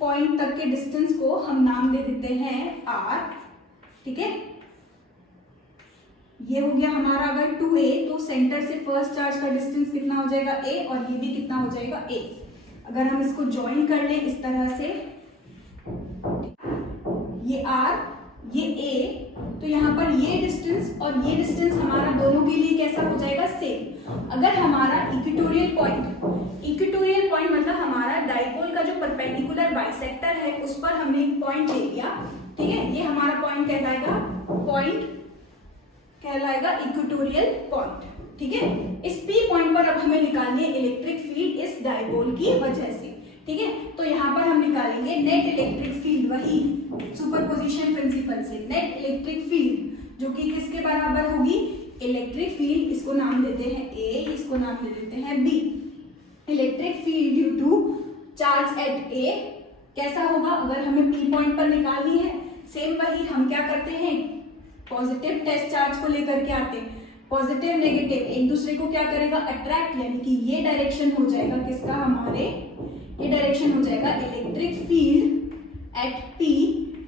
पॉइंट तक के डिस्टेंस को हम नाम दे देते हैं R। ठीक है, ये हो गया हमारा अगर 2a, तो सेंटर से फर्स्ट चार्ज का डिस्टेंस कितना हो जाएगा? a, और ये भी कितना हो जाएगा? a। अगर हम इसको ज्वाइन कर लें इस तरह से, ये r, ये a, तो यहाँ पर ये डिस्टेंस और ये डिस्टेंस हमारा दोनों के लिए कैसा हो जाएगा? सेम। अगर हमारा इक्वेटोरियल पॉइंट, इक्वेटोरियल पॉइंट मतलब हमारा डाइपोल का जो परपेंडिकुलर बाइसेक्टर है उस पर हमने एक पॉइंट ले लिया। ठीक है, ये हमारा पॉइंट कहलाएगा, पॉइंट कहलाएगा इक्वेटोरियल पॉइंट। ठीक है, इस P पॉइंट पर अब हमें निकालनी है इलेक्ट्रिक फील्ड इस डाइपोल की वजह से। ठीक है, तो यहाँ पर हम निकालेंगे नेट इलेक्ट्रिक फील्ड, वही सुपरपोजिशन प्रिंसिपल से। नेट इलेक्ट्रिक फील्ड जो कि किसके बराबर होगी? इलेक्ट्रिक फील्ड, इसको नाम देते हैं A, इसको नाम दे देते हैं B। Electric field due to charge at A कैसा होगा? अगर हमें P पॉइंट पर निकालनी है, सेम वही हम क्या करते हैं, पॉजिटिव टेस्ट चार्ज को लेकर के आते हैं, पॉजिटिव नेगेटिव एक दूसरे को क्या करेगा? अट्रैक्ट, यानी कि ये डायरेक्शन हो जाएगा किसका? हमारे, ये डायरेक्शन हो जाएगा electric field at P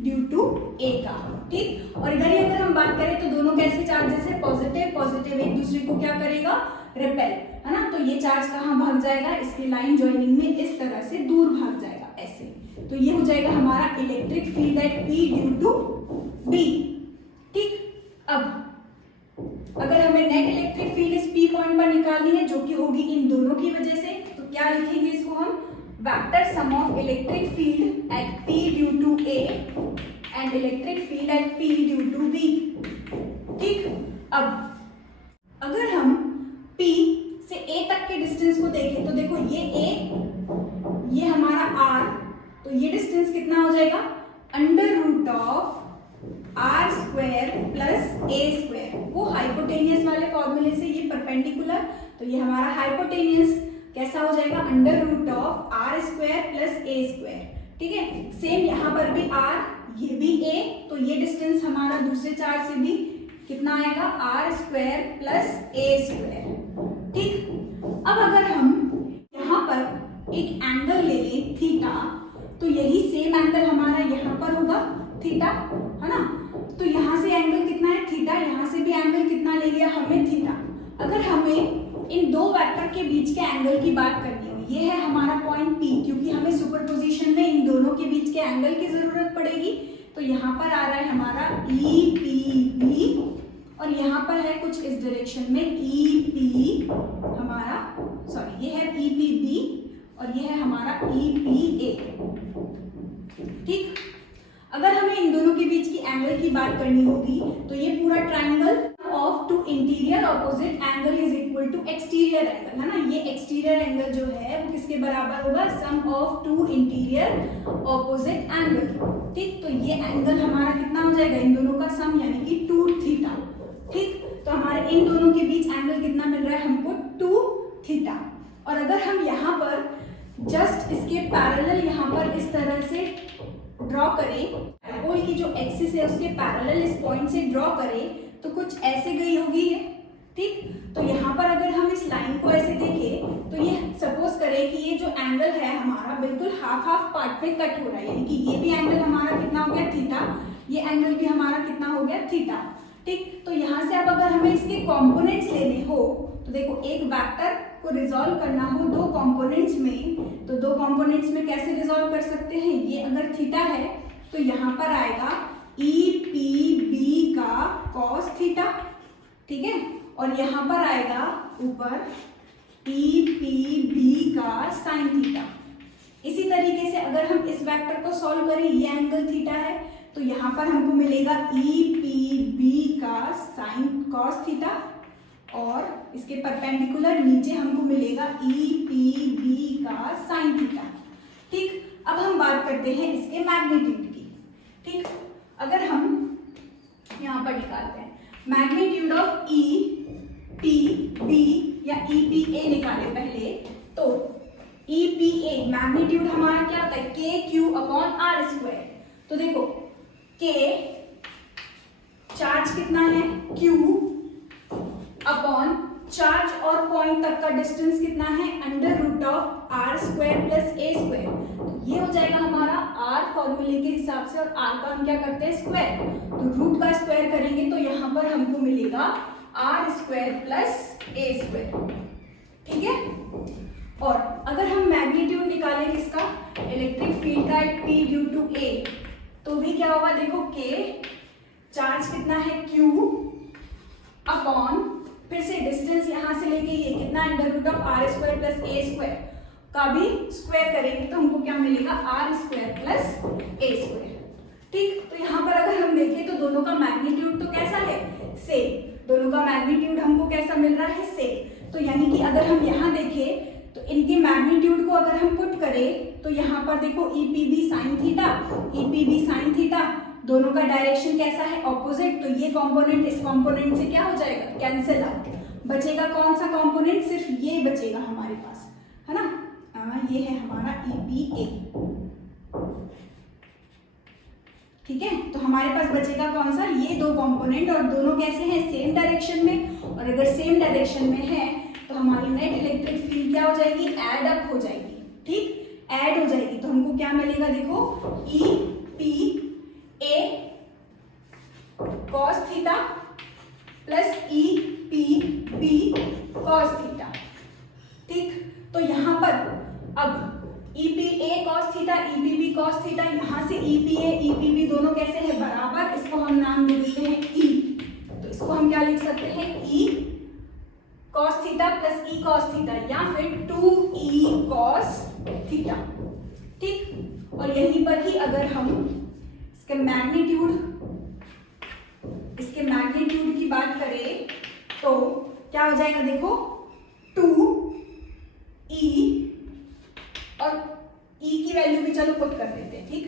due to A का। ठीक, और इधर ही अगर हम बात करें तो दोनों कैसे चार्जेस है? पॉजिटिव, पॉजिटिव एक दूसरे को क्या करेगा? रिपेल, है ना। तो ये चार्ज कहाँ भाग जाएगा? इसकी लाइन ज्वाइनिंग में इस तरह से दूर भाग जाएगा, ऐसे। तो ये हो जाएगा हमारा electric field at P due to B। ठीक, अब अगर हमें नेट इलेक्ट्रिक फील्ड इस P पॉइंट पर निकालनी है जो कि होगी इन दोनों की वजह से, तो क्या लिखेंगे इसको हम? Vector sum of electric field at P due to A and electric field at P due to B। ठीक, अब अगर हम P से A तक के डिस्टेंस को देखें तो देखो ये A, ये हमारा R, तो ये डिस्टेंस कितना हो जाएगा? Under root of are square plus A square, वो हाइपोटेनियस वाले फॉर्मूले से, ये परपेंडिकुलर, तो ये हमारा हाइपोटेनियस कैसा हो जाएगा? Under root of are square plus A square. ठीक है, सेम यहाँ पर भी आर, ये भी ए, तो ये डिस्टेंस हमारा दूसरे चार्ज से भी कितना आएगा? आर स्क्वायर प्लस ए स्क्वायर। ठीक, अब अगर हम यहाँ पर एक एंगल ले लें थीटा, तो यही सेम एंगल हमारा यहाँ पर होगा थीटा, है ना। तो यहाँ से एंगल कितना है? थीटा, यहाँ से भी एंगल कितना ले लिया हमने? थीटा। अगर हमें इन दो वेक्टर के बीच के एंगल की बात करनी हो, ये है हमारा पॉइंट P, क्योंकि हमें सुपरपोजिशन में इन दोनों के बीच के एंगल की जरूरत पड़ेगी, तो यहाँ पर आ रहा है हमारा EPB, और यहाँ पर है कुछ इस डायरेक्शन में EP हमारा, सॉरी ये है EPB और ये है हमारा EPA। ठीक, अगर हमें इन दोनों के बीच की एंगल की बात करनी होगी तो ये पूरा triangle of two interior opposite angle is equal to exterior angle, है ना। ये एक्सटीरियर एंगल जो है वो किसके बराबर होगा? Sum of two interior opposite angle. ठीक, तो ये एंगल हमारा कितना हो जाएगा? इन दोनों का सम, यानी कि 2 थीटा। ठीक, तो हमारे इन दोनों के बीच एंगल कितना मिल रहा है हमको? 2 थीटा। और अगर हम यहाँ पर जस्ट इसके पैरेलल यहाँ पर इस तरह से ड्रॉ करें, डाइपोल की जो एक्सिस है उसके पैरेलल इस पॉइंट से ड्रॉ करें तो कुछ ऐसे गई होगी ये। ठीक, तो यहाँ पर अगर हम इस लाइन को ऐसे देखें तो ये सपोज करें कि ये जो एंगल है हमारा बिल्कुल हाफ हाफ पार्ट में कट हो रहा है, यानी कि ये भी एंगल हमारा कितना हो गया? थीटा, ये एंगल भी हमारा कितना हो गया? थीटा। ठीक, तो यहाँ से अब अगर हमें इसके कंपोनेंट्स लेने हो तो देखो एक वेक्टर को रिजॉल्व करना हो दो कंपोनेंट्स में, तो दो कंपोनेंट्स में कैसे रिजॉल्व कर सकते हैं, ये अगर थीटा है तो यहाँ पर आएगा ई पी बी का कॉस थीटा, ठीक है, और यहाँ पर आएगा ऊपर ई पी बी का साइन थीटा। इसी तरीके से अगर हम इस वेक्टर को सॉल्व करें, ये एंगल थीटा है तो यहाँ पर हमको मिलेगा ई पी बी का साइन कॉस थीटा, और इसके परपेंडिकुलर नीचे हमको मिलेगा ई पी बी का साइन थीटा। ठीक, अब हम बात करते हैं इसके मैग्नीट्यूड की। ठीक, अगर हम यहाँ पर निकालते हैं magnitude of E P B या ई पी ए निकाले पहले, तो ई पी ए मैग्नीट्यूड हमारा क्या होता है, K Q upon R square. तो देखो के चार्ज कितना है, क्यू अपॉन चार्ज और पॉइंट तक का डिस्टेंस कितना है, under root of are square plus A square. तो ये हो जाएगा हमारा आर फॉर्मूले के हिसाब से, और आर का हम क्या करते हैं स्क्वायर, तो रूट का स्क्वायर करेंगे तो यहाँ पर हमको मिलेगा आर स्क्वायर प्लस ए स्क्वायर। ठीक है, और अगर हम मैग्नीट्यूड निकालें किसका, इलेक्ट्रिक फील्ड का at P due to A, तो भी क्या होगा, देखो के चार्ज कितना है क्यू अपॉन फिर से डिस्टेंस यहाँ से लेके ये कितना under root of are square plus A square का भी स्क्वायर करेंगे तो हमको क्या मिलेगा, आर स्क्वायर प्लस ए स्क्वायर। ठीक, तो यहाँ पर अगर हम देखें तो दोनों का मैग्नीट्यूड तो कैसा है, सेम, दोनों का मैग्नीट्यूड हमको कैसा मिल रहा है, सेम। तो यानी कि अगर हम यहाँ देखें तो इनके मैग्नीट्यूड को अगर हम पुट करें तो यहाँ पर देखो E P B sine theta, E P B sine theta, दोनों का डायरेक्शन कैसा है, ऑपोजिट, तो ये कंपोनेंट इस कंपोनेंट से क्या हो जाएगा, कैंसिल आउट। बचेगा कौन सा कंपोनेंट, सिर्फ ये बचेगा हमारे पास, है ना, ये है हमारा ई पी ए। ठीक है, तो हमारे पास बचेगा कौन सा, ये दो कंपोनेंट, और दोनों कैसे हैं, सेम डायरेक्शन में, और अगर सेम डायरेक्शन में है तो हमारी नेट इलेक्ट्रिक फील्ड क्या हो जाएगी, एड अप हो जाएगी। ठीक, ऐड हो जाएगी तो हमको क्या मिलेगा, देखो E P A cos theta plus E P B cos theta. ठीक, तो यहाँ पर अब E P A cos theta, E P B cos theta, यहाँ से E P A E P B दोनों कैसे है, बराबर, इसको हम नाम दे देते हैं ई, तो इसको हम क्या लिख सकते हैं, E cos theta plus E cos theta, या फिर 2e कॉस थीटा। ठीक, और यहीं पर ही अगर हम इसके मैग्नीट्यूड की बात करें तो क्या हो जाएगा, देखो 2e, और e की वैल्यू भी चलो पुट कर देते हैं। ठीक,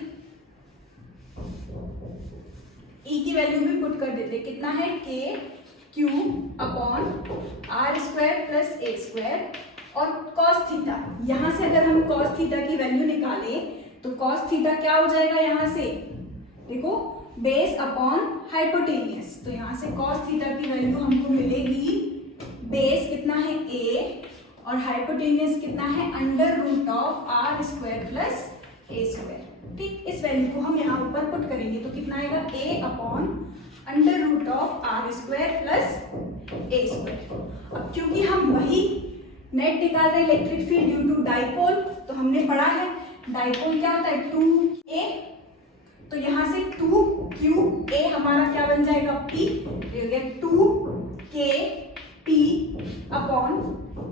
e की वैल्यू भी पुट कर देते, कितना है, K Q upon R square plus ए स्क्वायर, और कॉस थीटा, यहाँ से अगर हम कॉस थीटा की वैल्यू निकालें तो कॉस थीटा क्या हो जाएगा, यहाँ से देखो बेस अपॉन हाइपोटेनियस, तो यहाँ से कॉस थीटा की वैल्यू हमको मिलेगी, बेस कितना है ए और हाइपोटेनियस कितना है, under root of are square plus A square. ठीक, इस वैल्यू को हम यहाँ ऊपर पुट करेंगे तो कितना आएगा, a upon under root of are square plus A square. अब क्योंकि हम वही नेट निकाल रहे हैं electric field due to dipole, तो हमने पढ़ा है डाइपोल क्या होता है, 2a, तो यहाँ से 2qa हमारा क्या बन जाएगा, p, 2kp अपॉन,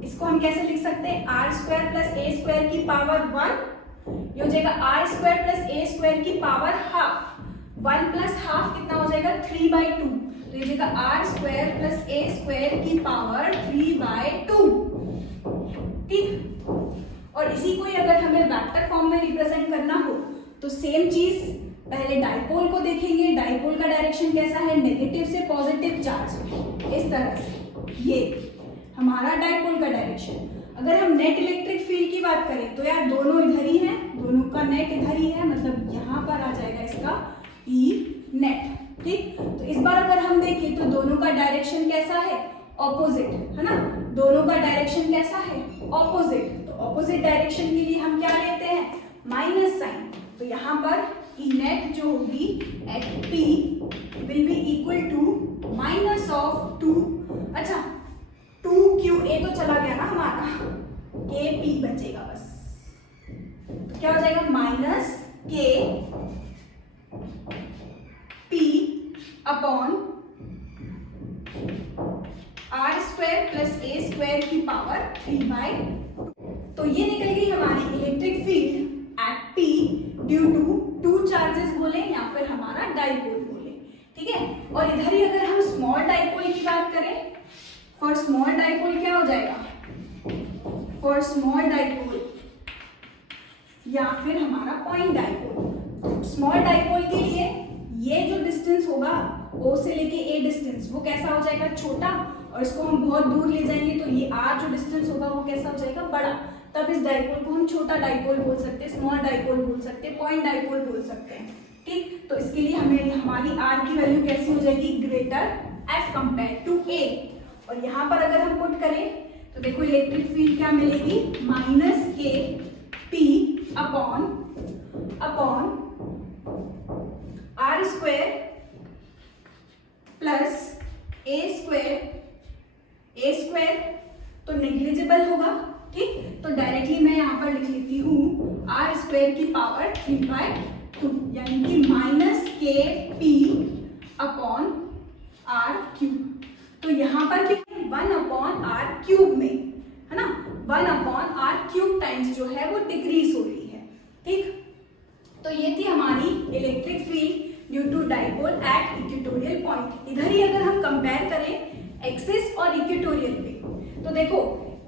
इसको हम कैसे लिख सकते हैं, आर स्क्वायर प्लस ए स्क्वायर की पावर 1, ये हो जाएगा आर स्क्वायर प्लस ए स्क्वायर की पावर हाफ, 1 प्लस हाफ कितना हो जाएगा, 3/2, तो ये हो जाएगा आर स्क्वायर प्लस ए स्क्वायर की पावर 3/2। ठीक, और इसी को ही अगर हमें वेक्टर फॉर्म में रिप्रेजेंट करना हो तो सेम चीज, पहले डाइपोल को देखेंगे, डाइपोल का डायरेक्शन कैसा है, नेगेटिव से पॉजिटिव चार्ज, इस तरह से ये हमारा डाइपोल का डायरेक्शन। अगर हम नेट इलेक्ट्रिक फील्ड की बात करें तो यार दोनों इधर ही है, दोनों का नेट इधर ही है, मतलब यहाँ पर आ जाएगा इसका ई नेट। ठीक, तो इस बार अगर हम देखें तो दोनों का डायरेक्शन कैसा है, ऑपोजिट, है ना, दोनों का डायरेक्शन कैसा है, ऑपोजिट, तो ऑपोजिट डायरेक्शन के लिए हम क्या लेते हैं, माइनस साइन, तो यहाँ पर ई नेट जो होगी at P will be equal to minus of 2, अच्छा 2QA तो चला गया ना हमारा, KP बचेगा बस, तो क्या हो जाएगा minus KP upon R² plus A² की पावर 3/2। तो ये निकल गई हमारी electric field at P due to 2 charges बोले या फिर हमारा डाइपोल बोले, ठीक है। और इधर ही अगर हम स्मॉल डाइपोल की बात करें, फॉर स्मॉल डाइपोल क्या हो जाएगा, फॉर स्मॉल डाइपोल या फिर हमारा पॉइंट डाइपोल। स्मॉल डाइपोल के लिए ये जो डिस्टेंस होगा O से लेके A डिस्टेंस, वो कैसा हो जाएगा छोटा, और इसको हम बहुत दूर ले जाएंगे तो ये R जो डिस्टेंस होगा वो कैसा हो जाएगा बड़ा, तब इस डाइपोल को हम छोटा डाइपोल बोल सकते हैं, स्मॉल डाइपोल बोल सकते हैं, पॉइंट डाइपोल बोल सकते हैं, ठीक। तो इसके लिए हमें हमारी R की वैल्यू कैसी हो जाएगी, greater as compare to A। और यहाँ पर अगर हम पुट करें तो देखो इलेक्ट्रिक फील्ड क्या मिलेगी, minus KP upon R² plus A² तो नेग्लिजिबल होगा, ठीक। तो डायरेक्टली मैं यहाँ पर लिख लेती हूँ R² की पावर 3/2, यानी कि माइनस KP अपॉन R³। तो यहाँ पर 1/R³ में है ना, 1/R³ टाइम्स जो है वो डिक्रीज हो रही है, ठीक। तो ये थी हमारी electric field due to dipole at equatorial point. इधर ही अगर हम कंपेयर करें एक्सिस और इक्वेटोरियल पे, तो देखो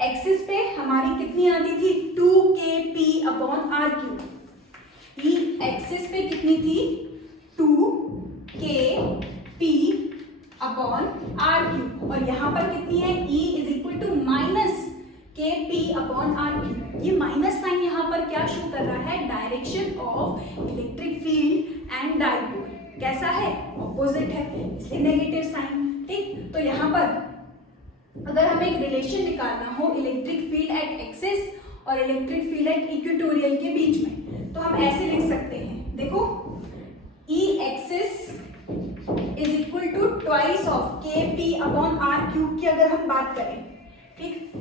एक्सिस पे हमारी कितनी आती थी 2KP upon R³, E axis पे कितनी थी 2KP अपॉन R³, और यहाँ पर कितनी है E is equal to minus KP upon R³। ये माइनस साइन यहाँ पर क्या शो कर रहा है, direction of electric field and dipole कैसा है, ऑपोजिट है, इसलिए नेगेटिव साइन, ठीक। तो यहाँ पर अगर हमें एक रिलेशन निकालना हो इलेक्ट्रिक फील्ड एट एक्सिस और इलेक्ट्रिक फील्ड एट इक्वेटोरियल के बीच में, तो हम ऐसे लिख सकते हैं, देखो E axis is equal to twice of KP upon R³ की अगर हम बात करें, ठीक,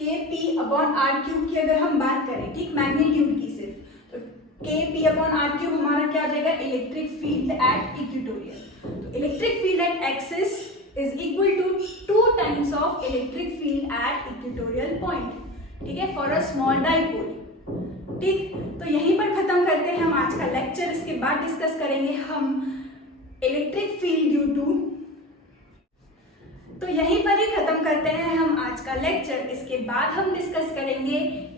KP अपॉन R³ की अगर हम बात करें, ठीक, मैग्नीट्यूड की सिर्फ, तो KP अपॉन R³ हमारा क्या आ जाएगा, इलेक्ट्रिक फील्ड एट इक्वेटोरियल। तो electric field at axis is equal to 2 times of electric field at equatorial point, ठीक है, फॉर अ स्मॉल डाइपोल, ठीक। तो यहीं पर खत्म करते हैं हम आज का लेक्चर। इसके बाद डिस्कस करेंगे हम इलेक्ट्रिक फील्ड ड्यू टू, तो यहीं पर ही खत्म करते हैं हम आज का लेक्चर। इसके बाद हम डिस्कस करेंगे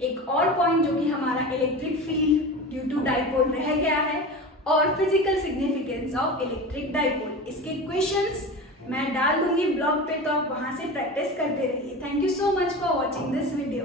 एक और पॉइंट जो कि हमारा electric field due to dipole रह गया है, और physical significance of electric dipole. इसके क्वेश्चंस मैं डाल दूंगी ब्लॉग पे, तो आप वहां से प्रैक्टिस करते रहिए। Thank you so much for watching this video.